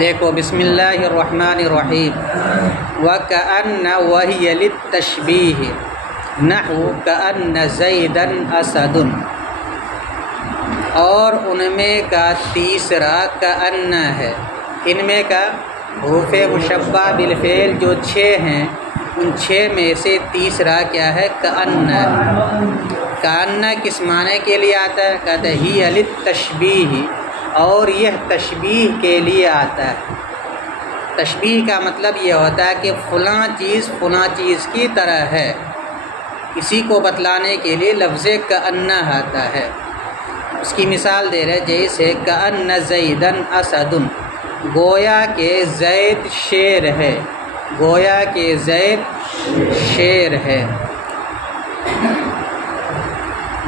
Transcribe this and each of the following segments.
دیکھو بسم اللہ الرحمن الرحیم وَكَأَنَّ وَهِيَ لِلتَّشْبِيهِ نَحْوُ كَأَنَّ زَيْدًا أَسَدٌ، اور ان میں کا تیسرا کأن ہے، ان میں کا حروف مشبہ بالفعل جو 6 ہیں ان 6 میں سے تیسرا کیا ہے؟ کأن۔ کأن کس معنی کے لیے آتا ہے؟ کہتے ہیں ہی للتشبیہ، اور یہ تشبیہ کے لیے آتا ہے۔ تشبیہ کا مطلب یہ ہوتا ہے کہ فلاں چیز کی طرح ہے، اسی کو بتلانے کے لیے لفظ کأن آتا ہے۔ اس کی مثال دے رہے جیسے کأن زیدن اسد، گویا کہ زید شیر ہے، گویا کہ زید شیر ہے۔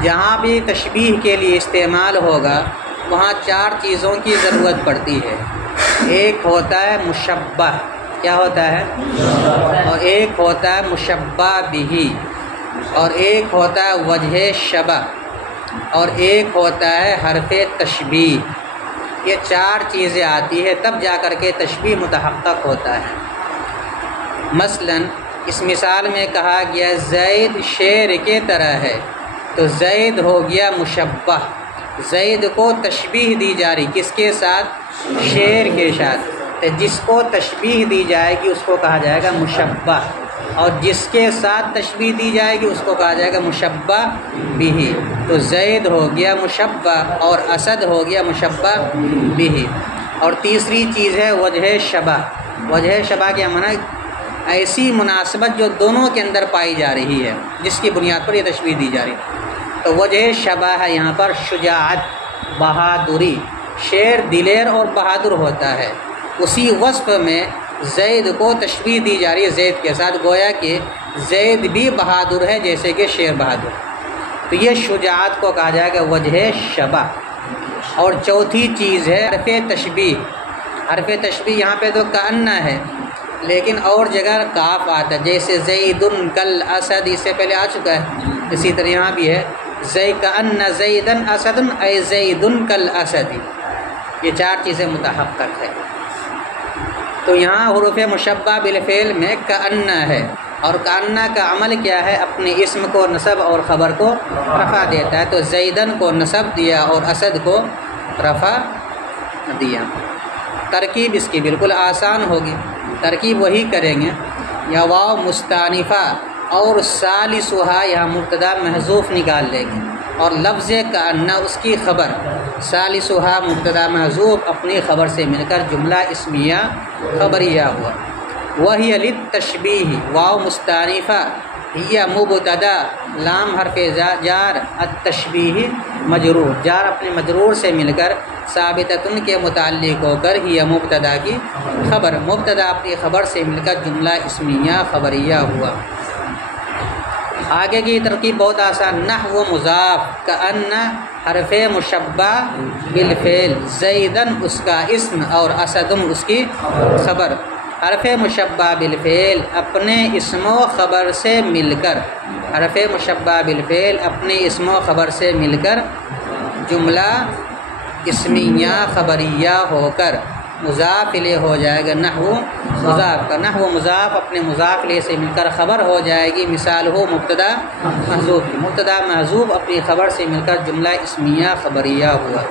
جہاں بھی تشبیہ کے لیے استعمال ہوگا وہاں 4 چیزوں کی ضرورت پڑتی ہے۔ ایک ہوتا ہے مشبہ، کیا ہوتا ہے؟ اور ایک ہوتا ہے مشبہ بہ، اور ایک ہوتا ہے وجہ شبہ، اور ایک ہوتا ہے حرف تشبیہ۔ یہ 4 چیزیں آتی ہے تب جا کر کے تشبیہ متحقق ہوتا ہے۔ مثلا اس مثال میں کہا گیا زید شیر کے طرح ہے، تو زید ہو گیا مشبہ، زید کو تشبیہ دی جا رہی، کس کے ساتھ؟ شیر کے ساتھ۔ تو جس کو تشبیہ دی جائے گی اس کو کہا جائے گا مشبہ، اور جس کے ساتھ تشبیہ دی جائے گی اس کو کہا جائے گا مشبہ بہ۔ تو زید ہو گیا مشبہ اور اسد ہو گیا مشبہ بہ۔ اور تیسری چیز ہے وجہ شبہ۔ وجہ شبہ کیا معنی؟ ایسی مناسبت جو دونوں کے اندر پائی جا رہی ہے، جس کی بنیاد پر یہ تشبیہ دی جا رہی ہے۔ تو وجہ شبہ ہے یہاں پر شجاعت، بہادری، شیر دلیر اور بہادر ہوتا ہے، اسی وصف میں زید کو تشبیہ دی جا رہی ہے زید کے ساتھ، گویا کہ زید بھی بہادر ہے جیسے کہ شیر بہادر۔ تو یہ شجاعت کو کہا جائے گا وجہ شبہ۔ اور چوتھی چیز ہے حرف تشبیہ۔ حرف تشبیہ یہاں پہ تو کأن ہے لیکن اور جگہ کاف آتا ہے، جیسے زیدن کل اسد، اس سے پہلے آ چکا ہے، اسی طرح یہاں بھی ہے کأن زیدن اسد اے زیدن کل اسد۔ یہ 4 چیزیں متحقق ہے۔ تو یہاں حروف مشبہ بالفعل میں کأن ہے، اور کأن کا عمل کیا ہے؟ اپنے اسم کو نصب اور خبر کو رفع دیتا ہے۔ تو زیدن کو نصب دیا اور اسد کو رفع دیا۔ ترکیب اس کی بالکل آسان ہوگی، ترکیب وہی کریں گے، یا واو مستانفہ اور ثالثھا یہاں مبتدا محذوف نکال لیں گے، اور لفظ کأن اس کی خبر، ثالثھا مبتدا محذوف اپنی خبر سے مل کر جملہ اسمیہ خبریہ ہوا۔ وہی للتشبیہ، واو مستانفہ، ہی مبتدا، لام حرف جار، التشبیہ مجرور، جار اپنے مجرور سے مل کر ثابتۃ کے متعلق ہو کر ہی مبتدا کی خبر، مبتدا اپنی خبر سے مل کر جملہ اسمیہ خبریہ ہوا۔ آگے کی ترکیب بہت آسان، نحو مضاف، کأن حرف مشبہ بالفعل، زیدن اس کا اسم اور اسدم اس کی خبر۔ حرف مشبہ بالفعل اپنے اسم و خبر سے مل کر، حرف مشبہ بالفعل اپنے اسم و خبر سے مل کر جملہ اسمیہ خبریہ ہو کر مضاف الیہ ہو جائے گا۔ نحو مضاف کا نحو مضاف اپنے مضاف الیہ سے مل کر خبر ہو جائے گی، مثال ہو مبتدا محذوف، مبتدا محذوف اپنی خبر سے مل کر جملہ اسمیہ خبریہ ہوا۔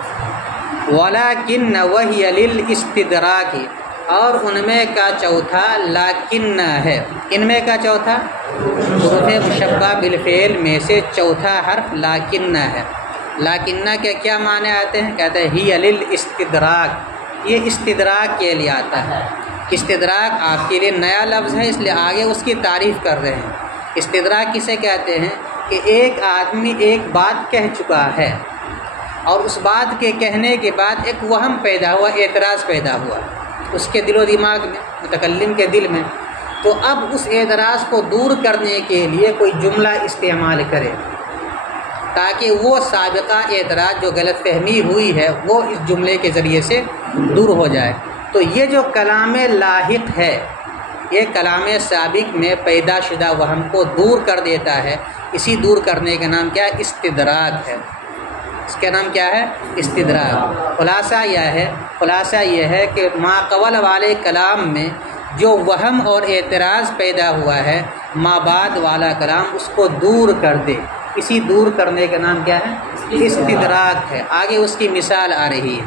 ولیکن وہی للاستدراک، اور ان میں کا چوتھا لیکن ہے، ان میں کا چوتھا حروف مشبہ بالفعل میں سے چوتھا حرف لیکن ہے۔ لیکن کے کیا معنی آتے ہیں؟ کہتے ہیں ہی للاستدراک، یہ استدراک کے لیے آتا ہے۔ استدراک آپ کے لیے نیا لفظ ہے اس لیے آگے اس کی تعریف کر رہے ہیں۔ استدراک کسے کہتے ہیں؟ کہ ایک آدمی ایک بات کہہ چکا ہے اور اس بات کے کہنے کے بعد ایک وہم پیدا ہوا، اعتراض پیدا ہوا اس کے دل و دماغ میں، متکلم کے دل میں، تو اب اس اعتراض کو دور کرنے کے لیے کوئی جملہ استعمال کرے تاکہ وہ سابقہ اعتراض جو غلط فہمی ہوئی ہے وہ اس جملے کے ذریعے سے دور ہو جائے۔ تو یہ جو کلام لاحق ہے یہ کلام سابق میں پیدا شدہ وہم کو دور کر دیتا ہے، اسی دور کرنے کا نام کیا ہے؟ استدراک ہے۔ اس کا نام کیا ہے؟ استدراک۔ خلاصہ یہ ہے کہ ما قبل والے کلام میں جو وہم اور اعتراض پیدا ہوا ہے، ما بعد والا کلام اس کو دور کر دے، اسی دور کرنے کا نام کیا ہے؟ استدراک ہے۔ آگے اس کی مثال آ رہی ہے،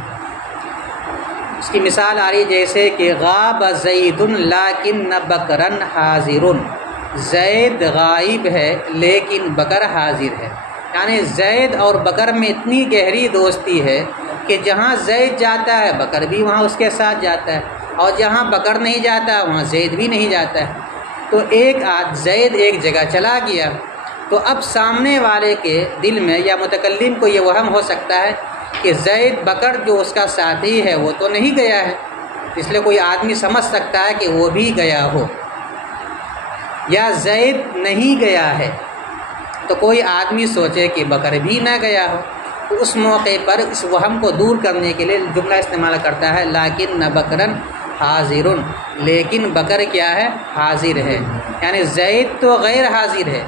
اس کی مثال آ رہی ہے جیسے کہ غاب زید لیکن بکرن حاضر، زید غائب ہے لیکن بکر حاضر ہے۔ یعنی زید اور بکر میں اتنی گہری دوستی ہے کہ جہاں زید جاتا ہے بکر بھی وہاں اس کے ساتھ جاتا ہے، اور جہاں بکر نہیں جاتا وہاں زید بھی نہیں جاتا ہے۔ تو زید ایک جگہ چلا گیا، تو اب سامنے والے کے دل میں یا متکلم کو یہ وہم ہو سکتا ہے کہ زید بکر جو اس کا ساتھی ہے وہ تو نہیں گیا ہے، اس لیے کوئی آدمی سمجھ سکتا ہے کہ وہ بھی گیا ہو، یا زید نہیں گیا ہے تو کوئی آدمی سوچے کہ بکر بھی نہ گیا ہو، تو اس موقع پر اس وہم کو دور کرنے کے لیے جملہ استعمال کرتا ہے لیکن نہ بکرن حاضر، لیکن بکر کیا ہے؟ حاضر ہے۔ یعنی زید تو غیر حاضر ہے،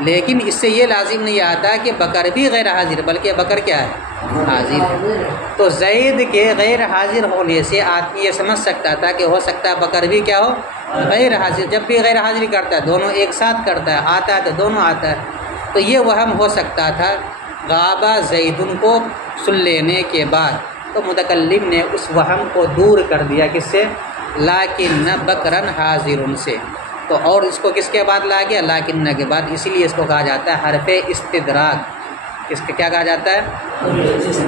لیکن اس سے یہ لازم نہیں آتا کہ بکر بھی غیر حاضر، بلکہ بکر کیا ہے؟ حاضر ہے۔ تو زید کے غیر حاضر ہونے سے آدمی یہ سمجھ سکتا تھا کہ ہو سکتا ہے بکر بھی کیا ہو؟ غیر حاضر۔ جب بھی غیر حاضری کرتا ہے دونوں ایک ساتھ کرتا ہے، آتا ہے تو دونوں آتا ہے، تو یہ وہم ہو سکتا تھا غابہ زیدن کو سن لینے کے بعد، تو متکلم نے اس وہم کو دور کر دیا، کس سے؟ لیکن بکرن حاضر سے۔ تو اور اس کو کس کے بعد لا گیا؟ لیکن کے بعد، اسی لیے اس کو کہا جاتا ہے حرف استدراک۔ اس کو کیا کہا جاتا ہے؟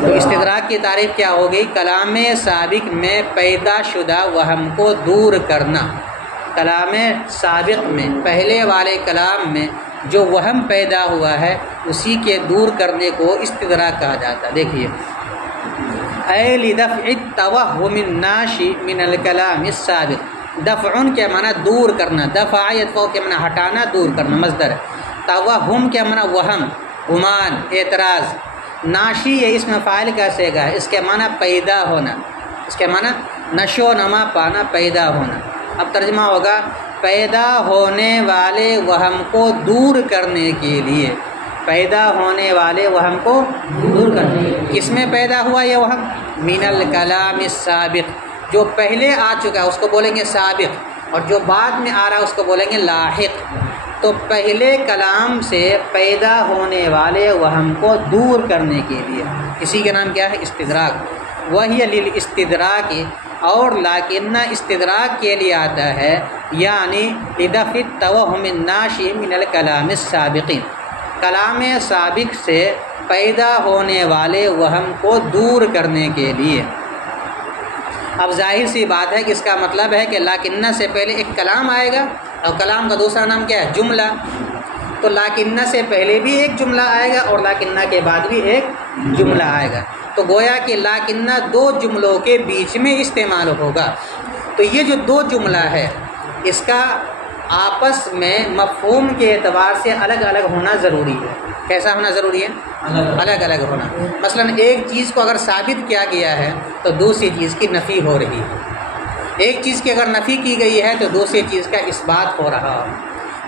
تو استدراک کی تعریف کیا ہوگی؟ کلام سابق میں پیدا شدہ وہم کو دور کرنا۔ کلام سابق میں، پہلے والے کلام میں جو وہم پیدا ہوا ہے اسی کے دور کرنے کو استدراک کہا جاتا ہے۔ دیکھیے، اے لدفع التوہم الناشی من الکلام السابق، دفعن کے معنی دور کرنا، دفع یدفع کے معنی ہٹانا، دور کرنا، مصدر ہے۔ توہم کے معنی وہم، گمان، اعتراض۔ ناشی یہ اسم فاعل کا صیغہ ہے، اس کے معنی پیدا ہونا، اس کے معنی نشو و نما پانا، پیدا ہونا۔ اب ترجمہ ہوگا پیدا ہونے والے وہم کو دور کرنے کے لیے، پیدا ہونے والے وہم کو دور کرنے کے لیے۔ کس میں پیدا ہوا یہ وہم؟ من الکلام السابق، جو پہلے آ چکا ہے اس کو بولیں گے سابق، اور جو بعد میں آ رہا ہے اس کو بولیں گے لاحق۔ تو پہلے کلام سے پیدا ہونے والے وہم کو دور کرنے کے لیے، اسی کا نام کیا ہے؟ استدراک۔ وہی للاستدراک، اور لیکن استدراک کے لیے آتا ہے، یعنی لدفع التوہم الناشی من الکلام السابق، کلام سابق سے پیدا ہونے والے وہم کو دور کرنے کے لیے۔ اب ظاہر سی بات ہے کہ اس کا مطلب ہے کہ لیکن سے پہلے ایک کلام آئے گا، اور کلام کا دوسرا نام کیا ہے؟ جملہ۔ تو لیکن سے پہلے بھی ایک جملہ آئے گا اور لیکن کے بعد بھی ایک جملہ آئے گا، تو گویا کہ لیکن دو جملوں کے بیچ میں استعمال ہوگا۔ تو یہ جو دو جملہ ہے اس کا آپس میں مفہوم کے اعتبار سے الگ الگ ہونا ضروری ہے۔ کیسا ہونا ضروری ہے؟ الگ الگ ہونا۔ مثلا ایک چیز کو اگر ثابت کیا گیا ہے تو دوسری چیز کی نفی ہو رہی ہے، ایک چیز کی اگر نفی کی گئی ہے تو دوسری چیز کا اثبات ہو رہا ہے۔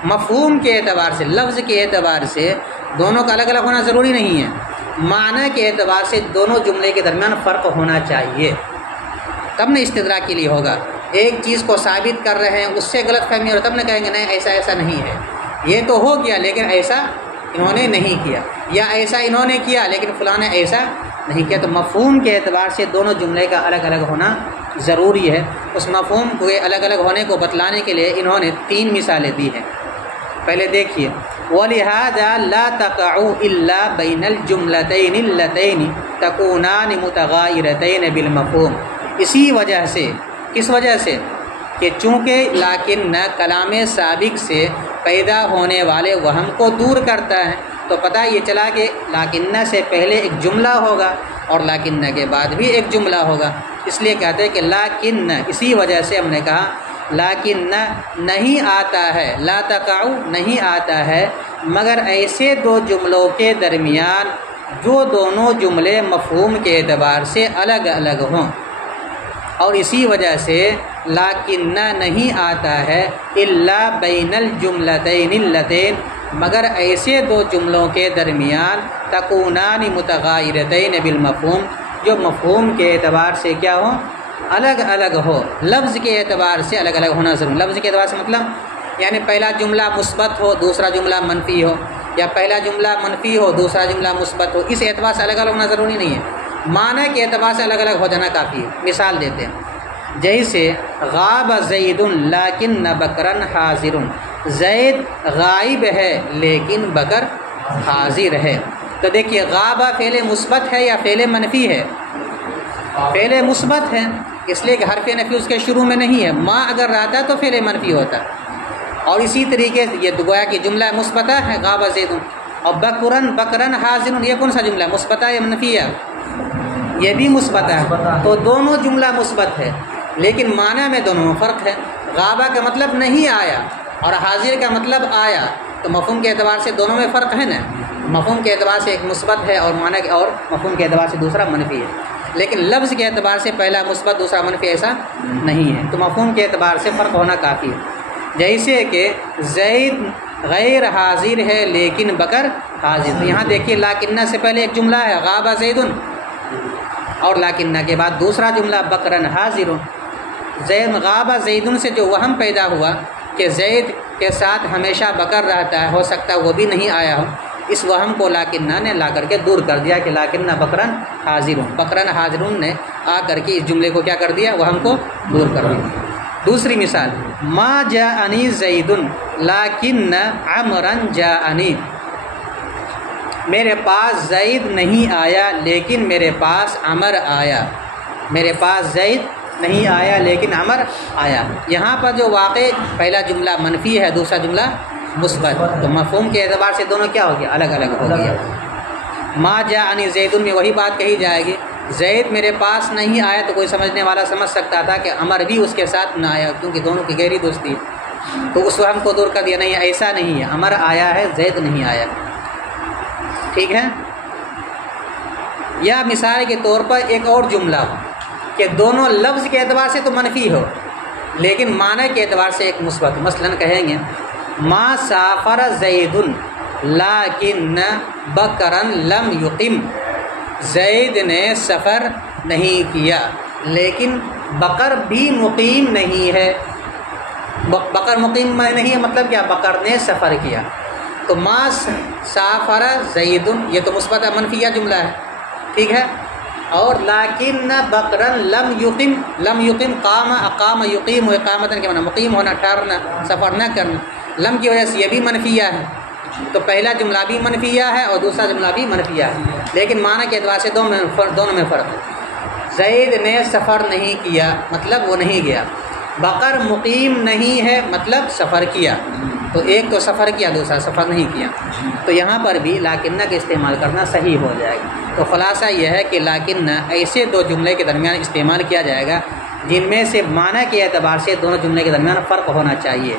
مفہوم کے اعتبار سے، لفظ کے اعتبار سے دونوں کا الگ الگ ہونا ضروری نہیں ہے، معنی کے اعتبار سے دونوں جملے کے درمیان فرق ہونا چاہیے، تب نہ استدراک کے لیے ہوگا۔ ایک چیز کو ثابت کر رہے ہیں، اس سے غلط فہمی اور تب نہ کہیں گے نہیں ایسا نہیں ہے، یہ تو ہو گیا لیکن ایسا انہوں نے نہیں کیا، یا ایسا انہوں نے کیا لیکن فلاں نے ایسا نہیں کیا۔ تو مفہوم کے اعتبار سے دونوں جملے کا الگ الگ ہونا ضروری ہے۔ اس مفہوم کے الگ الگ ہونے کو بتلانے کے لیے انہوں نے 3 مثالیں دی ہیں۔ پہلے دیکھیے، وَلِهَذَا لَا تَقَعُ إِلَّا بَيْنَ الْجُمْلَتَيْنِ اللَّتَيْنِ تَكُونَانِ مُتَغَائِرَتَيْنِ بِالْمَفْهُومِ، اسی وجہ سے، کس وجہ سے؟ کہ چونکہ لیکن کلام سابق سے پیدا ہونے والے وہم کو دور کرتا ہے، تو پتہ یہ چلا کہ لیکن سے پہلے ایک جملہ ہوگا اور لیکن کے بعد بھی ایک جملہ ہوگا، اس لیے کہتے ہیں کہ لیکن، اسی وجہ سے ہم نے کہا لیکن نہیں آتا ہے، لا تقع نہیں آتا ہے، مگر ایسے دو جملوں کے درمیان جو دونوں جملے مفہوم کے اعتبار سے الگ الگ ہوں، اور اسی وجہ سے لیکن نہیں آتا ہے الا بین الجملتین اللتین مگر ایسے دو جملوں کے درمیان تکونان متغایرتین بالمفہوم جو مفہوم کے اعتبار سے کیا ہو الگ الگ ہو، لفظ کے اعتبار سے الگ الگ ہونا ضروری۔ لفظ کے اعتبار سے مطلب یعنی پہلا جملہ مثبت ہو دوسرا جملہ منفی ہو، یا پہلا جملہ منفی ہو دوسرا جملہ مثبت ہو، اس اعتبار سے الگ الگ ہونا ضروری نہیں ہے، معنی کے اعتبار سے الگ الگ ہو جانا کافی ہے۔ مثال دیتے ہیں جیسے غاب زید لیکن بکرن حاضر، زید غائب ہے لیکن بکر حاضر ہے۔ تو دیکھیے غاب فعل مثبت ہے یا فعل منفی ہے؟ فعل مثبت ہے، اس لیے کہ حرف نفی اس کے شروع میں نہیں ہے، ما اگر رہتا تو فعل منفی ہوتا۔ اور اسی طریقے سے یہ گویا کہ جملہ مثبتہ ہے غاب زید، اور بکرن حاضر یہ کون سا جملہ مثبتہ یا منفی ہے؟ یہ بھی مثبتہ ہے، تو دونوں جملہ مثبت ہے لیکن معنی میں دونوں میں فرق ہے۔ غابہ کا مطلب نہیں آیا اور حاضر کا مطلب آیا، تو مفہوم کے اعتبار سے دونوں میں فرق ہے نا، مفہوم کے اعتبار سے ایک مثبت ہے اور معنی اور مفہوم کے اعتبار سے دوسرا منفی ہے، لیکن لفظ کے اعتبار سے پہلا مثبت دوسرا منفی ایسا نہیں ہے، تو مفہوم کے اعتبار سے فرق ہونا کافی ہے۔ جیسے کہ زید غیر حاضر ہے لیکن بکر حاضر، تو یہاں دیکھیے لاکنہ سے پہلے ایک جملہ ہے غاب زید، اور لاکنہ کے بعد دوسرا جملہ بکرن حاضر۔ زید غاب زیدن سے جو وہم پیدا ہوا کہ زید کے ساتھ ہمیشہ بکر رہتا ہے، ہو سکتا ہے وہ بھی نہیں آیا ہو، اس وہم کو لاکنہ نے لا کر کے دور کر دیا کہ لاکنہ بکرن حاضرون، بکرن حاضرون نے آ کر کے اس جملے کو کیا کر دیا، وہم کو دور کر دیا۔ دوسری مثال ما جاءنی زید لیکن عمرا جاءنی، میرے پاس زید نہیں آیا لیکن میرے پاس عمر آیا، میرے پاس زید نہیں آیا لیکن عمر آیا۔ یہاں پر جو واقع پہلا جملہ منفی ہے دوسرا جملہ مثبت، تو مفہوم کے اعتبار سے دونوں کیا ہو گیا، الگ الگ ہو گیا۔ ما جاءنی زید میں وہی بات کہی جائے گی، زید میرے پاس نہیں آیا تو کوئی سمجھنے والا سمجھ سکتا تھا کہ عمر بھی اس کے ساتھ نہ آیا کیونکہ دونوں کی گہری دوستی ہے، تو اس وہم کو دور کر دیا، نہیں ایسا نہیں ہے، عمر آیا ہے زید نہیں آیا، ٹھیک ہے۔ یا مثال کے طور پر ایک اور جملہ کہ دونوں لفظ کے اعتبار سے تو منفی ہو لیکن معنی کے اعتبار سے ایک مثبت، مثلا کہیں گے ما سافر زید لیکن بکرن لم یقم، زید نے سفر نہیں کیا لیکن بکر بھی مقیم نہیں ہے، بکر مقیم نہیں ہے مطلب کیا، بکر نے سفر کیا، تو ما سافر زید یہ تو مثبت منفیہ جملہ ہے، ٹھیک ہے۔ اور لیکن بکرن لم یقم، لم یقم قام اقام یقیم، اقامتن کے معنی مقیم ہونا، ٹھہرنا، سفر نہ کرنا، لم کی وجہ سے یہ بھی منفیہ ہے، تو پہلا جملہ بھی منفیہ ہے اور دوسرا جملہ بھی منفیہ ہے، لیکن معنی کے اعتبار سے دونوں میں فرق ہے۔ زید نے سفر نہیں کیا مطلب وہ نہیں گیا، بکر مقیم نہیں ہے مطلب سفر کیا، تو ایک تو سفر کیا دوسرا سفر نہیں کیا، تو یہاں پر بھی لاکنہ کا استعمال کرنا صحیح ہو جائے گا۔ تو خلاصہ یہ ہے کہ لاکنہ ایسے دو جملے کے درمیان استعمال کیا جائے گا جن میں سے معنی کے اعتبار سے دونوں جملے کے درمیان فرق ہونا چاہیے،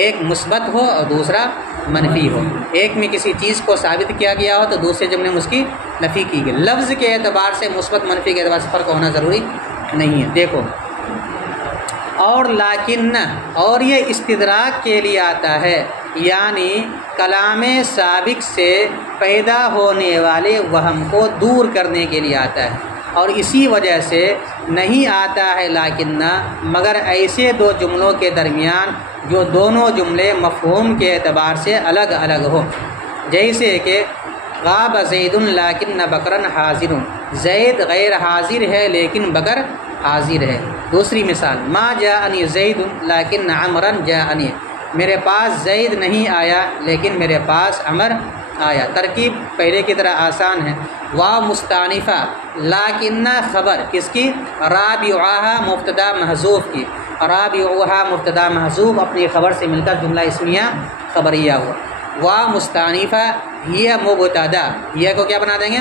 ایک مثبت ہو اور دوسرا منفی ہو، ایک میں کسی چیز کو ثابت کیا گیا ہو تو دوسرے جملے میں اس کی نفی کی گئی۔ لفظ کے اعتبار سے مثبت منفی کے اعتبار سے فرق ہونا ضروری نہیں ہے۔ دیکھو اور لاکنہ، اور یہ استدراک کے لیے آتا ہے، یعنی کلام سابق سے پیدا ہونے والے وہم کو دور کرنے کے لیے آتا ہے، اور اسی وجہ سے نہیں آتا ہے لاکنہ مگر ایسے دو جملوں کے درمیان جو دونوں جملے مفہوم کے اعتبار سے الگ الگ ہو، جیسے کہ غاب زید لیکن بکرن حاضر، زید غیر حاضر ہے لیکن بکر حاضر ہے۔ دوسری مثال ما جاءنی زید لیکن عمرن جاءنی، میرے پاس زید نہیں آیا لیکن میرے پاس عمر آیا۔ ترکیب پہلے کی طرح آسان ہے، واو مستانفہ، لیکن خبر کس کی، رابعہا مبتدا محذوف کی، رابعہا مبتدا محذوف اپنی خبر سے مل کر جملہ اسمیہ خبریہ ہوا، واو مستانفہ یہ مبتدا، یہ کو کیا بنا دیں گے،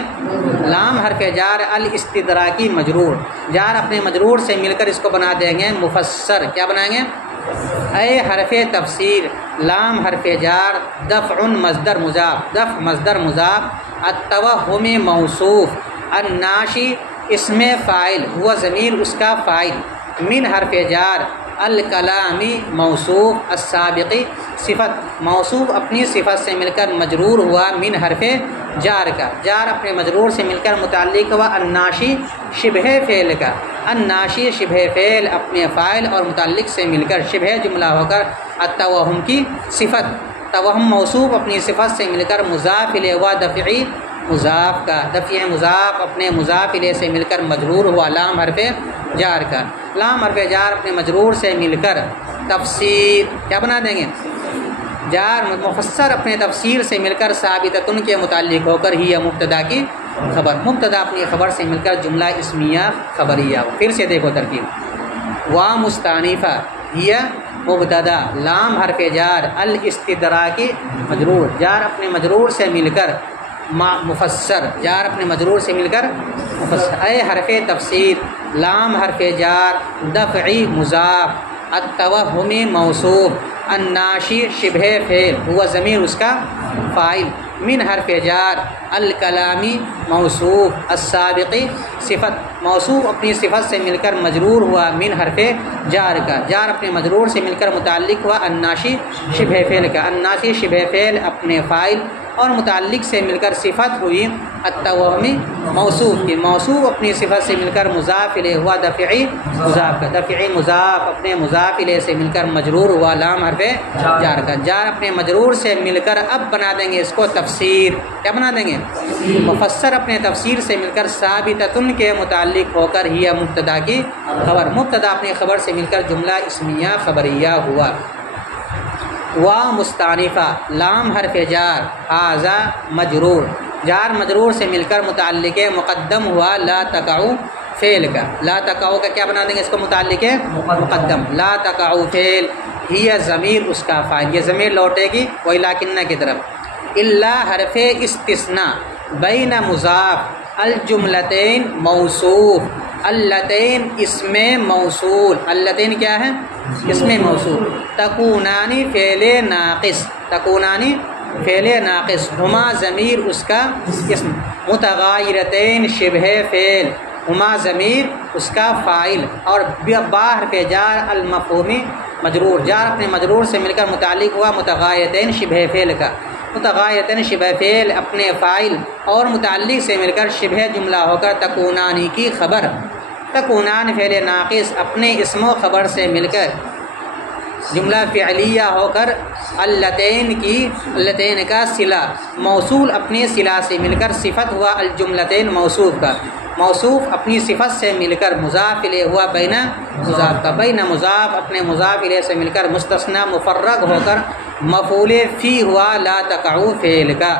لام حرف جار الاستدراکی مجرور، جار اپنے مجرور سے مل کر اس کو بنا دیں گے مفسر، کیا بنائیں گے، اے حرف تفسیر، لام حرف جار، دفع مصدر مضاف، دفع مصدر مضاف، التوہم موصوف، الناشی اسم فاعل، ہوا ضمیر اس کا فاعل، من حرف جار، الکلامی موصوف السابقی صفت موصوف اپنی صفت سے مل کر مجرور ہوا من حرف جار کا، جار اپنے مجرور سے مل کر متعلق ہوا الناشی شبہ فعل کا، الناشی شبہ فعل اپنے فاعل اور متعلق سے مل کر شبہ جملہ ہو کر التوہم کی صفت، توہم موصوف اپنی صفت سے مل کر مضاف الیہ ہوا دفعی مضاف کا، دفعی مضاف اپنے مضاف الیہ سے مل کر مجرور ہوا لام حرف جار کا، لام حرف جار اپنے مجرور سے مل کر تفسیر کیا بنا دیں گے، جار مفسر اپنے تفسیر سے مل کر ثابتۃ کے متعلق ہو کر ہی مبتدا کی خبر، مبتدا اپنی خبر سے مل کر جملہ اسمیہ خبریہ، پھر سے دیکھو ترکیب، وا مستانفہ ہی مبتدا لام حرف جار الاستدراکی مجرور، جار اپنے مجرور سے مل کر مفسر، جار اپنے مجرور سے مل کر مفسر، اے حرف تفسیر لام حرف جار دفعی مضاف التوہمی موصوف الناشی شبہ فعل ہوا ضمیر اس کا فاعل من حرف جار الکلامی موصوف السابقی صفت موصوف اپنی صفت سے مل کر مجرور ہوا من حرف جار کا، جار اپنے مجرور سے مل کر متعلق ہوا الناشی شبہ فعل کا، الناشی شبہ فعل اپنے فاعل اور متعلق سے مل کر صفت ہوئی التوہمی موصوف کی، موصوف اپنی صفت سے مل کر مضاف الیہ ہوا دفعی مضاف کا، دفعی مضاف اپنے مضاف الیہ سے مل کر مجرور ہوا لام حرف جار کا، جار اپنے مجرور سے مل کر اب بنا دیں گے اس کو تفسیر، کیا بنا دیں گے مفسر اپنے تفسیر سے مل کر ثابتۃ کے متعلق ہو کر ہی مبتدا کی خبر، مبتدا اپنی خبر سے مل کر جملہ اسمیہ خبریہ ہوا، وا مستانفہ لام حرف جار ہذا مجرور، جار مجرور سے مل کر متعلق مقدم ہوا لا تقعوا فعل کا، لا تقعوا کا کیا بنا دیں گے اس کو متعلق مقدم، لا تقعوا فعل ہی ضمیر اس کا فاعل، یہ ضمیر لوٹے گی وہی لیکن کی طرف، الا حرف استثناء بین مضاف الجملتین موصوف، اللتین اسم موصول، اللتین کیا ہے اسم موصول، تکونانی فعل ناقص، تکونانی فعل ناقص، ہما ضمیر اس کا اسم، متغایرتین شبہ فعل، ہما ضمیر اس کا فاعل، اور با حرف جار المفہومی مجرور، جار اپنے مجرور سے مل کر متعلق ہوا متغایرتین شبہ فعل کا، متغایرتین شبہ فعل اپنے فاعل اور متعلق سے مل کر شبہ جملہ ہو کر تکونانی کی خبر، تکونان فعل ناقص اپنے اسم و خبر سے مل کر جملہ فعلیہ ہو کر اللتین کی، اللتین کا صلہ موصول اپنی صلہ سے مل کر صفت ہوا الجملتین موصوف کا، موصوف اپنی صفت سے مل کر مضاف الیہ ہوا بین مضاف کا، بین مضاف اپنے مضاف الیہ سے مل کر مستثنی مفرغ ہو کر مفعول فی ہوا لا تقعوا فعل کا،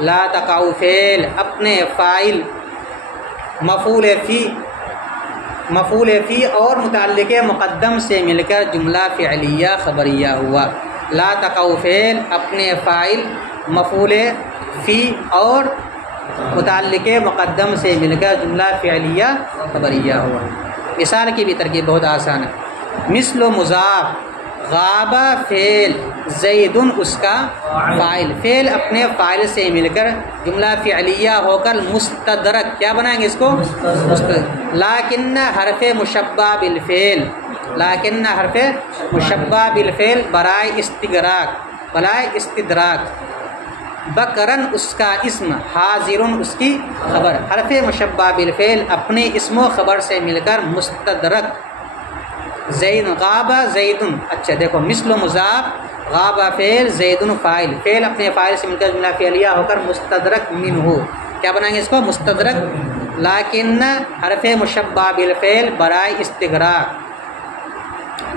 لا تقعوا فعل اپنے فاعل مفعول فی اور متعلق مقدم سے مل کر جملہ فعلیہ خبریہ ہوا، لا تقعوا فعل اپنے فاعل مفعول فی اور متعلق مقدم سے مل کر جملہ فعلیہ خبریہ ہوا۔ مثال کی بھی ترکیب بہت آسان ہے، مثل و مضاف غاب فعل زید اس کا فاعل، فعل اپنے فاعل سے مل کر جملہ فعلیہ ہو کر مستدرک، کیا بنائیں گے اس کو مستدرک، لیکن حرف مشبہ بالفعل، لیکن حرف مشبہ بالفعل برائے استغراق، برائے استدراک، بکرن اس کا اسم حاضرن اس کی خبر، حرف مشبہ بالفعل اپنے اسم و خبر سے مل کر مستدرک، زید غاب زیدن، اچھا دیکھو مثل مضاف غاب فعل زیدن فاعل، فعل اپنے فاعل سے مل کر جملہ فعلیہ ہو کر مستدرک منہ، کیا بنائیں گے اس کو مستدرک، لیکن حرف مشبہ بالفعل برائے استغراق،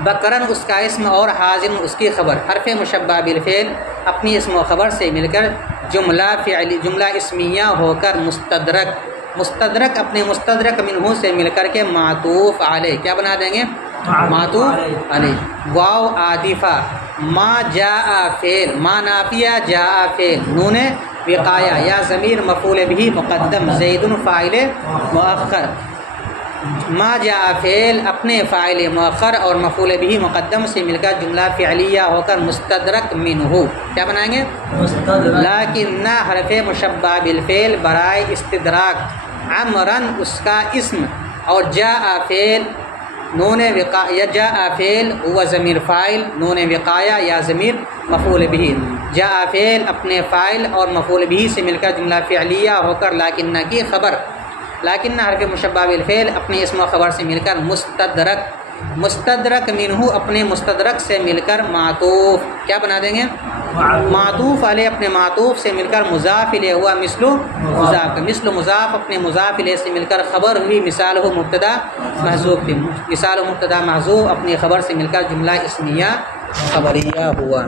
بکرن اس کا اسم اور حاضر اس کی خبر، حرف مشبہ بالفعل اپنی اسم و خبر سے مل کر جملہ فعلی جملہ اسمیہ ہو کر مستدرک، مستدرک اپنے مستدرک منہ سے مل کر کے معطوف علیہ، کیا بنا دیں گے معطوف علیہ، واو عاطفہ، ما جاء فعل، ما نافیہ جاء فعل، نون وقایہ یا ضمیر مفعول بھی مقدم، زید فاعل مؤخر، ما جاء فعل اپنے فاعل مؤخر اور مفعول بھی مقدم سے مل کر جملہ فعلیہ ہو کر مستدرک منہ، کیا بنائیں گے لیکن حرف مشبہ بالفعل برائے استدراک، عمرن اس کا اسم اور جاء فعل نون وقایہ جاء فعل ہوا ضمیر فاعل، نون وقایہ یا ضمیر مفعول به، جاء فعل اپنے فاعل اور مفعول به سے مل کر جملہ فعلیہ ہو کر لکنہ کی خبر، لکنہ حرف مشبہ بالفعل اپنے اسم و خبر سے مل کر مستدرک، مستدرک منہ اپنے مستدرک سے مل کر معطوف، کیا بنا دیں گے؟ معطوف علیہ اپنے معطوف سے مل کر مضاف الیہ ہوا مثل مضاف، مثل مضاف اپنے مضاف الیہ سے مل کر خبر ہوئی مثال ہو مبتدا محذوف تھی، مثال ہو مبتدا محذوف اپنی خبر سے مل کر جملہ اسمیہ خبریہ ہوا۔